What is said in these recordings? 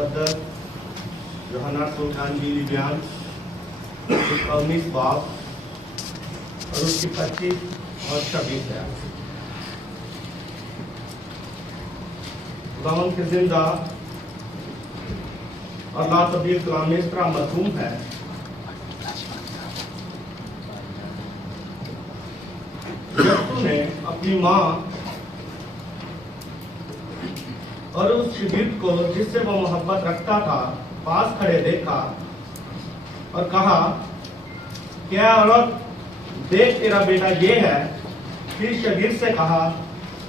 मुकद्दस यूहन्ना का इंजीली बयान 19 बाब और उसकी 25 और 26 है। खुदावंद के जिंदा और ला तब्दील कलाम में इस तरह मरहूम है यीशु ने अपनी माँ और उस शिगिर्द को जिससे वो मोहब्बत रखता था पास खड़े देखा और कहा, क्या औरत, देख तेरा बेटा ये है। फिर शिगिर्द से कहा,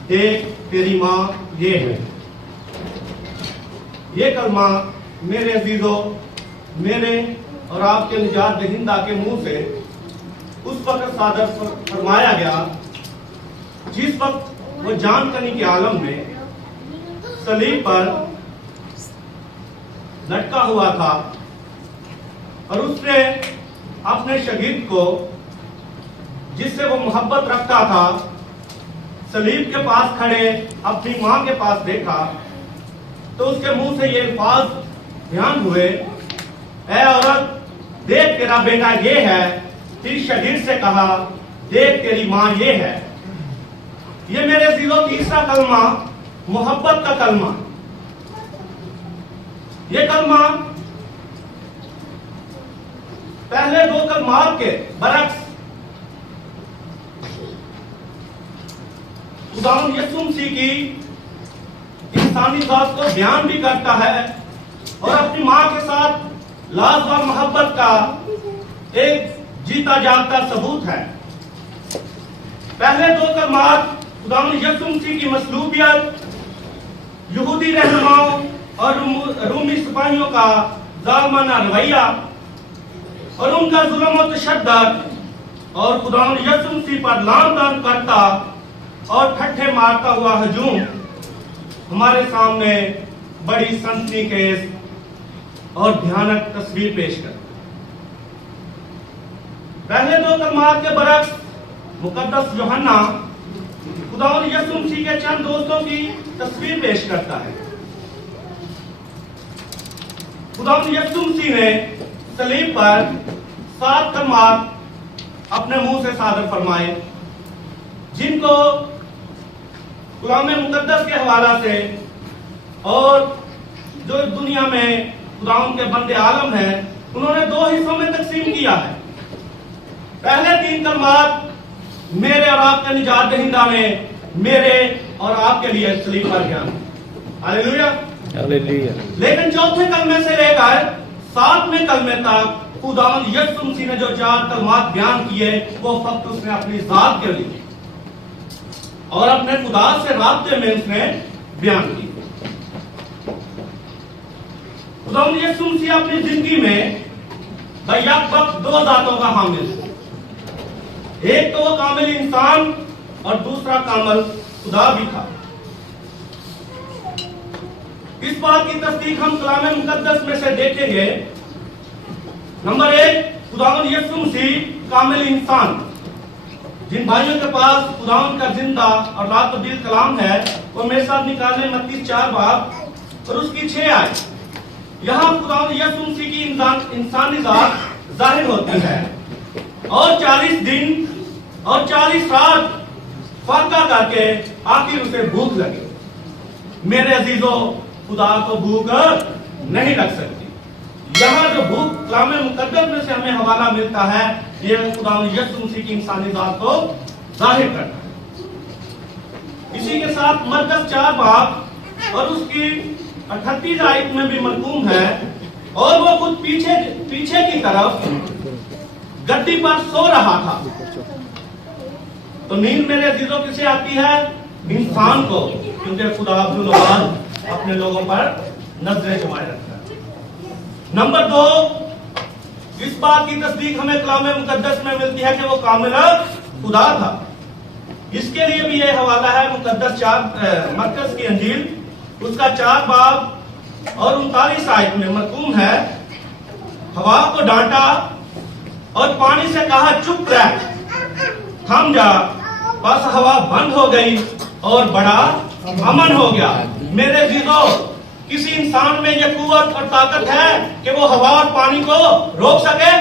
देख तेरी माँ ये है। ये कलमा मेरे अजीजों, मेरे और आपके निजात दहिंदा के मुंह से उस वक्त सादर फरमाया गया जिस वक्त वो जान करने के आलम में सलीब पर लटका हुआ था और उसने अपने शहीद को जिससे वो मोहब्बत रखता था सलीब के पास खड़े अपनी मां के पास देखा तो उसके मुंह से ये अल्फाज ध्यान हुए, ऐ औरत, देख तेरा बेटा ये है। फिर शहीद से कहा, देख तेरी मां ये है। ये मेरे दिलों तीसरा कलमा मोहब्बत का कलमा। ये कलमा पहले दो कलमात के बरक्स खुदावंद यीशु मसीह की इंसानी जात को बयान भी करता है और अपनी मां के साथ लाजवाब मोहब्बत का एक जीता जागता सबूत है। पहले दो कलमात खुदावंद यीशु मसीह की मसलूबियत, यहूदी रहनुमाओं और रूमी सिपाहियों का जालिमाना रवैया और उनका जुल्म और तशद्दुद और खुदावंद यीशु मसीह पर लान तान करता और ठट्ठे मारता हुआ हजूम हमारे सामने बड़ी सनसनीखेज और भयानक तस्वीर पेश करता। पहले दो कलमात के बरक्स मुकद्दस यूहन्ना खुदावंद यीशु मसीह के चंद दोस्तों की तस्वीर पेश करता है। खुदावंद यीशु मसीह ने सलीब पर 7 कलमात अपने मुंह से सादर फरमाए जिनको कलाम मुकद्दस के हवाला से और जो दुनिया में खुदावंद के बंदे आलम हैं उन्होंने 2 हिस्सों में तकसीम किया है। पहले 3 कलमात मेरे और आपके निजात दहिंदा में मेरे और आपके लिए सलीब पर ज्ञान। Hallelujah hallelujah. लेकिन चौथे कलमे से लेकर 7वें कलमे तक खुदावंद यीशु मसीह ने जो 4 कलमात बयान किए वो फक्त उसने अपनी जात के लिए और अपने खुदा से राब्ते में उसने बयान किए। खुदावंद यीशु मसीह अपनी जिंदगी में बैक वक्त 2 जातों का हामिल है। एक तो वो कामिल इंसान और दूसरा कामिल खुदा भी था। इस बात की तस्दीक हम कलाम मुकद्दस में से देखेंगे। नंबर 1, खुदावंद यीशु मसीह कामिल इंसान। जिन भाइयों के पास खुदावंद का जिंदा और ला तब्दील कलाम है वो मेरे साथ निकालें मत्ती 4 बाब और उसकी 6 आयत। यहाँ खुदावंद यीशु मसीह की इंसानी जात जाहिर होती है और 40 दिन और 40 रात फाका करके आखिर उसे भूख लगी। मेरे अजीजों, खुदा को भूख नहीं लग सकती। यहाँ जो भूख कलाम मुकद्दस में से हमें हवाला मिलता है ये खुदावंद यीशु मसीह की इंसानी जात को जाहिर करता है। इसी के साथ मरकस 4 बाब और उसकी 38 आयत में भी मरकूम है और वो खुद पीछे की तरफ गद्दी पर सो रहा था। तो नींद मेरे अजीजों किसे आती है? इंसान को, क्योंकि खुदा अपने लोगों पर नजरें जमाए रखता है। नंबर 2, इस बात की तस्दीक हमें कलाम मुकद्दस में मिलती है कि वो कामिल खुदा था। इसके लिए भी ये हवाला है मुकद्दस मरकस की अंजील उसका 4 बाब और 39 आयत में मरकूम है, हवा को डांटा और पानी से कहा, चुप रह, थम जा। बस हवा बंद हो गई और बड़ा अमन हो गया। मेरे अजीजों, किसी इंसान में यह कुव्वत और ताकत है कि वो हवा और पानी को रोक सके?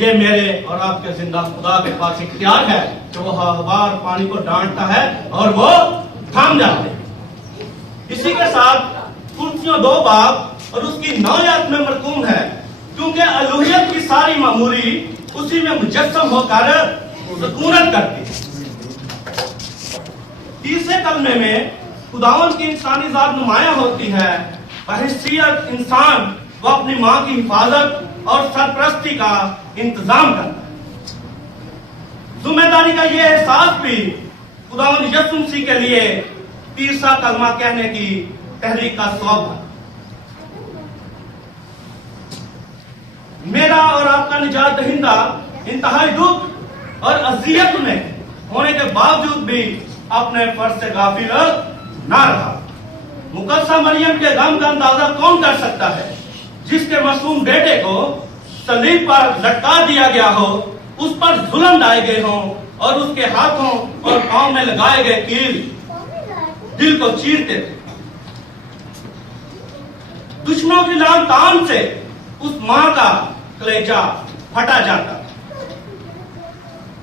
ये मेरे और आपके जिंदा खुदा के पास इख्तियार है कि वो हवा और पानी को डांटता है और वो थम जाते हैं। इसी के साथ कुर्सियों 2 बाब और उसकी 9 आयत में मरकूम है, क्योंकि अलूहियत की सारी मामूरी उसी में मुजस्सम होकर सुकूनत करती है। तीसरे कलमे में खुदावंद की इंसानी जात नुमाया होती है। बहैसियत इंसान वो अपनी माँ की हिफाजत और सरपरस्ती का इंतजाम करता है। जिम्मेदारी का यह एहसास भी खुदावंद यीशु मसीह के लिए तीसरा कलमा कहने की तहरीक का सबब है। मेरा और आपका निजात दहिंदा इंतहाई दुख और अजियत में होने के बावजूद भी अपने फर्ज से गाफिल ना रहा। मुकद्दसा मरियम के गम का अंदाजा कौन कर सकता है, जिसके मासूम बेटे को सलीब पर लटका दिया गया हो, उस पर जुल्म लाए गए हों और उसके हाथों और पांव में लगाए गए कील दिल को चीरते थे। दुश्मनों की लान तान से उस मां का कलेजा फटा जाता।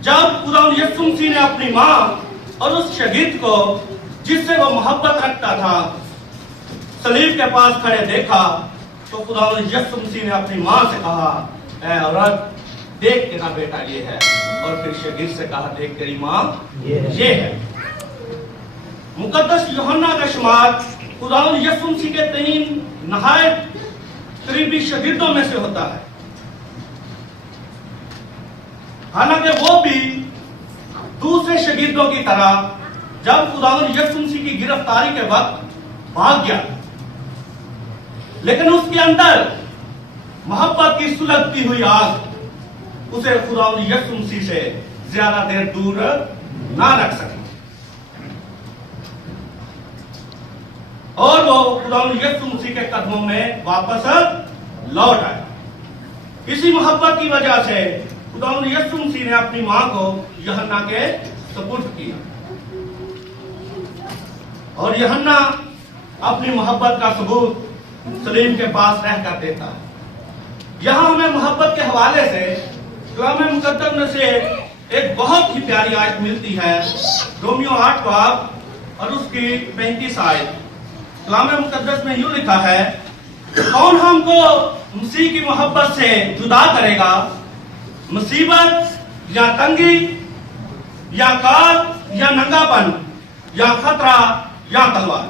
जब खुदावंद यीशु मसीह ने अपनी मां और उस शहीद को जिससे वो मोहब्बत रखता था सलीब के पास खड़े देखा, तो खुदावंद यीशु मसीह ने अपनी मां से कहा, ऐ औरत देख तेरा बेटा ये है, और फिर शहीद से कहा देख तेरी मां ये है। मुकद्दस यूहन्ना का शुमार खुदावंद यीशु मसीह के 3 नहायत करीबी शहीदों में से होता है। हालांकि वो भी दूसरे शहीदों की तरह जब खुदावंद यीशु मसीह की गिरफ्तारी के वक्त भाग गया, लेकिन उसके अंदर मोहब्बत की सुलगती हुई आग उसे खुदावंद यीशु मसीह से ज्यादा देर दूर ना रख सकी और वो खुदावंद यीशु मसीह के कदमों में वापस लौट आया। इसी मोहब्बत की वजह से खुदावंद यीशु मसीह ने अपनी मां को यूहन्ना के सुपुर्द किया और यूहन्ना अपनी मोहब्बत का सबूत सलीब के पास रहकर देता है। यहां हमें मोहब्बत के हवाले से कलाम मुकद्दस में से एक बहुत ही प्यारी आयत मिलती है, रोमियो 8 बाब और उसकी 35 आयत। कलाम मुकद्दस में यूं लिखा है, कौन हमको मसीह की मोहब्बत से जुदा करेगा? मुसीबत या तंगी या काल या नंगापन या खतरा या तलवार।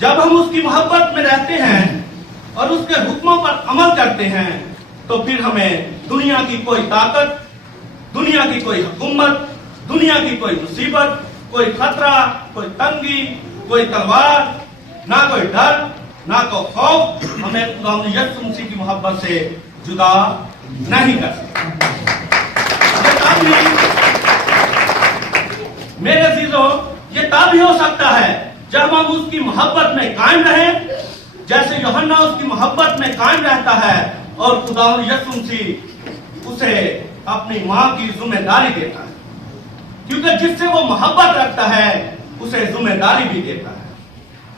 जब हम उसकी मोहब्बत में रहते हैं और उसके हुक्मों पर अमल करते हैं, तो फिर हमें दुनिया की कोई ताकत, दुनिया की कोई हुकूमत, दुनिया की कोई मुसीबत, कोई खतरा, कोई तंगी, कोई तलवार, ना कोई डर, ना कोई खौफ हमें खुदावंद यीशु मसीह की मोहब्बत से जुदा नहीं कर सकता। मेरे अजीजों, ये तब ही हो सकता है जब हम उसकी मोहब्बत में कायम रहें, जैसे यूहन्ना उसकी मोहब्बत में कायम रहता है और खुदावंद यीशु मसीह उसे अपनी मां की जिम्मेदारी देता है, क्योंकि जिससे वो मोहब्बत रखता है उसे जिम्मेदारी भी देता है।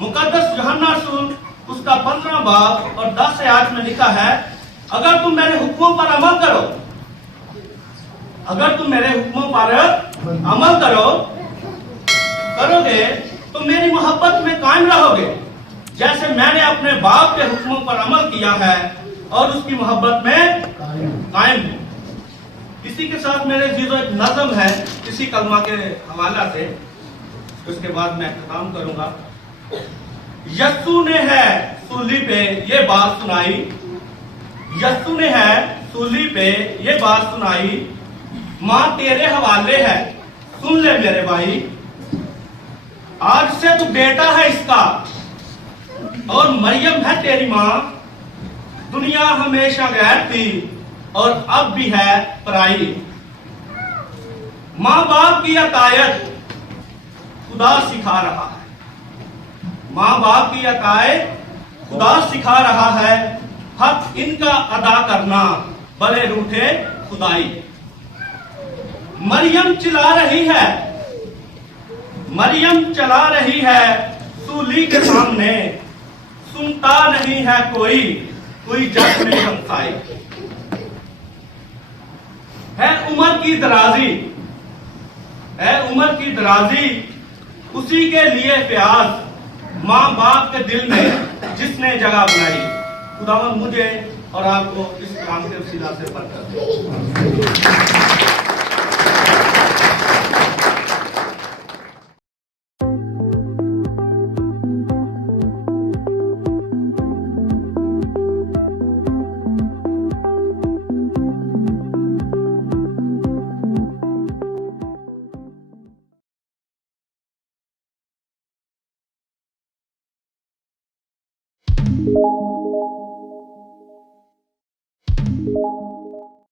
मुकद्दस यूहन्ना रसूल उसका 15 बाब और 10 आयत में लिखा है, अगर तुम मेरे हुक्मों पर अमल करो, अगर तुम मेरे हुक्मों पर अमल करोगे तो मेरी मोहब्बत में कायम रहोगे, जैसे मैंने अपने बाप के हुक्मों पर अमल किया है और उसकी मोहब्बत में कायम हूं। इसी के साथ मेरे जीरो एक नज़म है इसी कलमा के हवाला से, उसके बाद मैं खत्म करूंगा। यस्सु ने है सूली पे ये बात सुनाई, यस्सु ने है सूली पे ये बात सुनाई, मां तेरे हवाले है सुन ले मेरे भाई, आज से तू बेटा है इसका और मरियम है तेरी मां, दुनिया हमेशा गैर थी और अब भी है पराई, मां बाप की अतायत खुदा सिखा रहा है, मां बाप की अतायत खुदा सिखा रहा है, हक इनका अदा करना भले रूठे खुदाई। मरियम चिल्ला रही है, मरियम चला रही है सूली के सामने सुनता नहीं है कोई जग में हमसाई। है उम्र की दराजी उसी के लिए प्यास, माँ बाप के दिल में जिसने जगह बनाई। खुदावंद मुझे और आपको इस काम के वसीला से बरकत दे।